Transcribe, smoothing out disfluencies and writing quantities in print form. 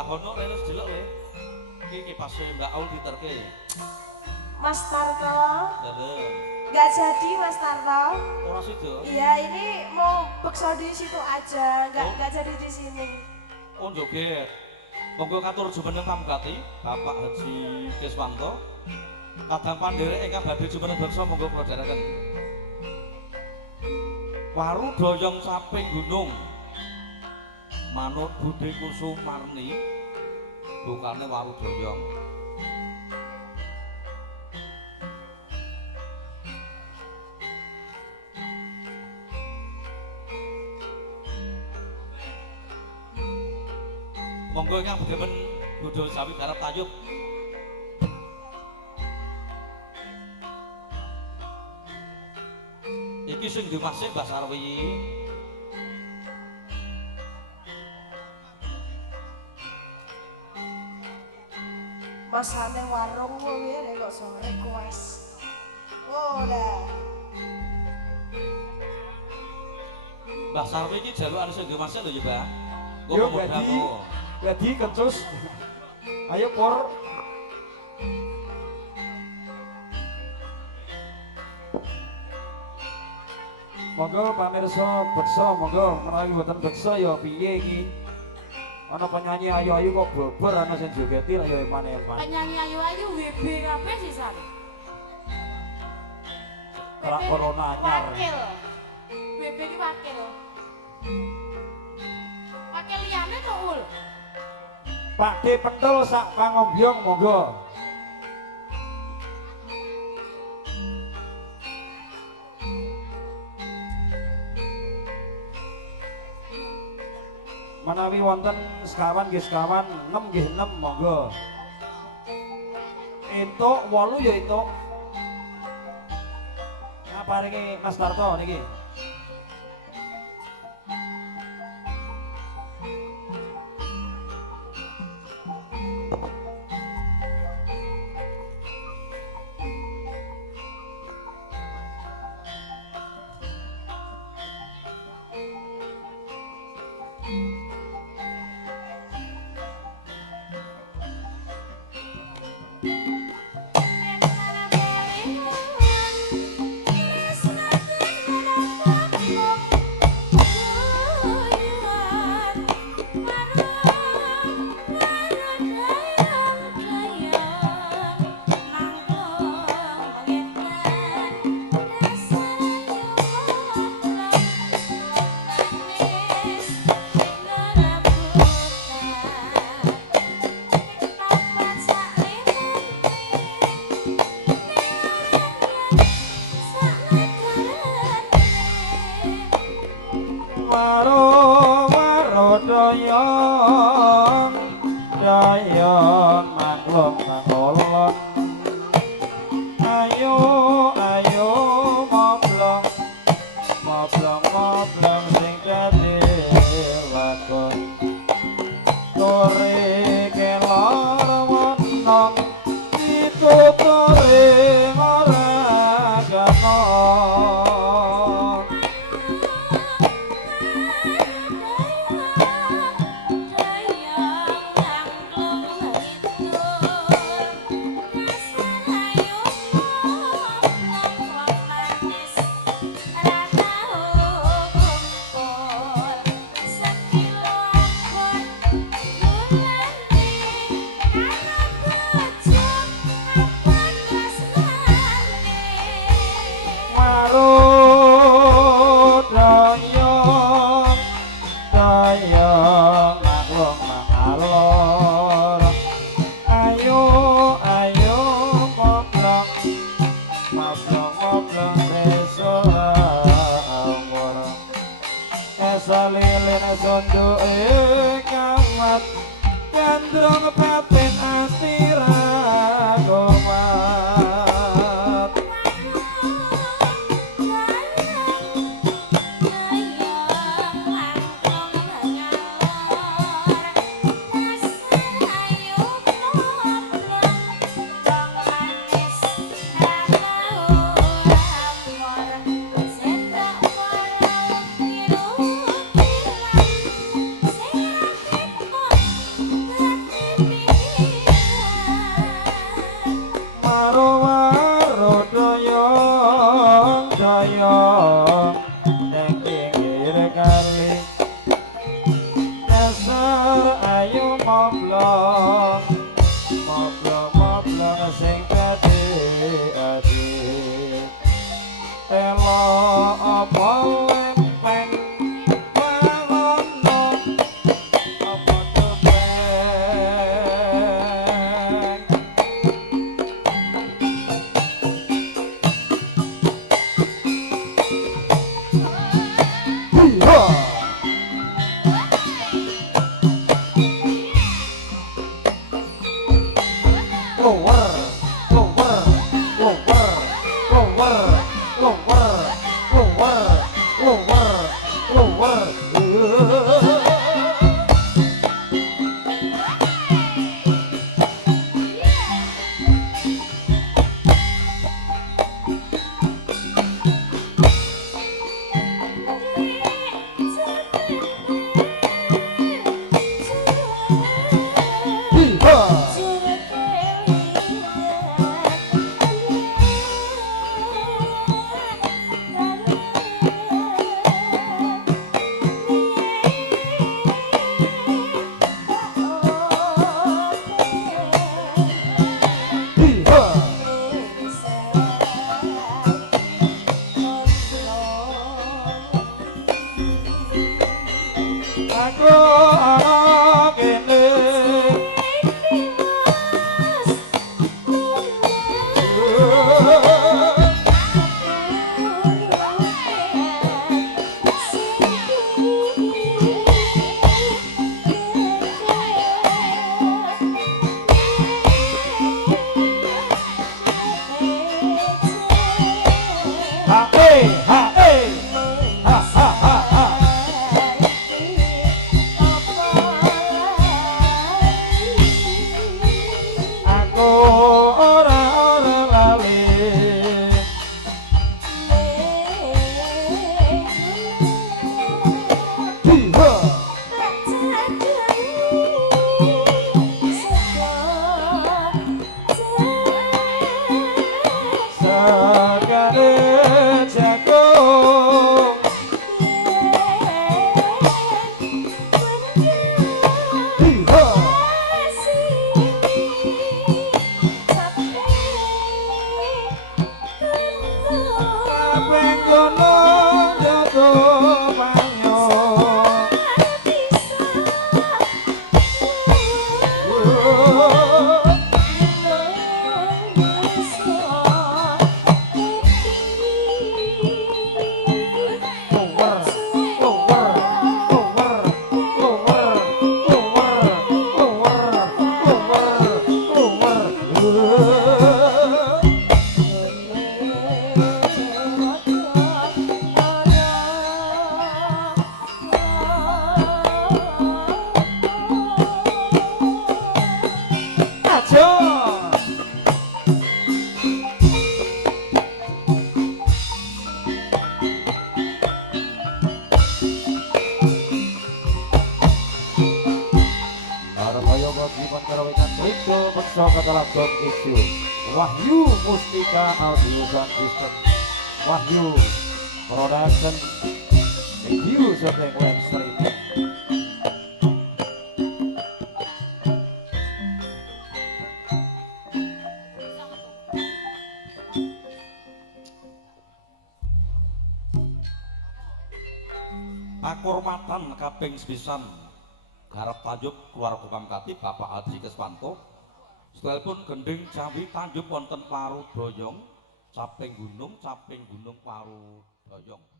Pak Bono rene delok le. Iki kipase Mbak Aul diterke. Mas Tarto. Dadah. Nggak jadi Mas Tarto. Ora sida. Iya, ini mau bekso di situ aja, nggak jadi di sini. Oh joget. Monggo katur jumeneng pamugati Bapak Haji Deswanto. Kadang pandherek ingkang badhe jumeneng beksa monggo kula dherekaken. Waru doyong saping gunung. Manut Budhe Kusumarni. Bukane waru doyong. Monggo ingkang bedemen bodho sawi garap tayub. Iki sing dimaksud Mbah Sarwi. Masane warung kuwi kok sore request. Oh lah. Mbah Sarwi iki jalukan sing dimaksud lho ya, Mbah. Yo jadi kencus. Ayo Pur. Monggo pamirsa beksa monggo menawi boten beksa ya piye iki. Ana penyanyi ayu-ayu kok bobor ana sing jogeti lah ya eman-eman. Penyanyi ayu-ayu WB kabeh sisan. Ora corona anyar. Wakil. WB iki wakil. Wakil liyane to ul. Pak D Pentul sak pangombyong monggo. Menawi wonten sekawan nggih sekawan, 6 nggih 6 monggo. Entuk 8 ya entuk. Ngaparingi Mas Tarto niki. Doyong doyong maklum mangolon ayo ayo moblong moblong moblong sing dadi lakon tore kelor wonong dituturi ora ganon. Salilin sondoke kawat kandrong paten atira komat Sing telo apa lempeng wangono apa tembeng Hiha lower lower lower lower lower lower lower lower Hiha Hiha aku ana kene ha ha ha ha ha ha aku ora lali Hiha sakane jagung Hiha kaping kono jatuh banyu lower lower lower lower lower lower lower aja Armaya bagi pangkarawitan Kripto Beksa Katalagon Isu Wahyu Mustika Audio Sound System Wahyu Production Review Setting Web Streaming Pakurmatan kaping sepisan garap Tanjung keluarga Kamkati Bapak Haji Keswanto. Setelipun gending Jawi Tanjung wonten Paru Doyong, Caping Gunung Paru Doyong.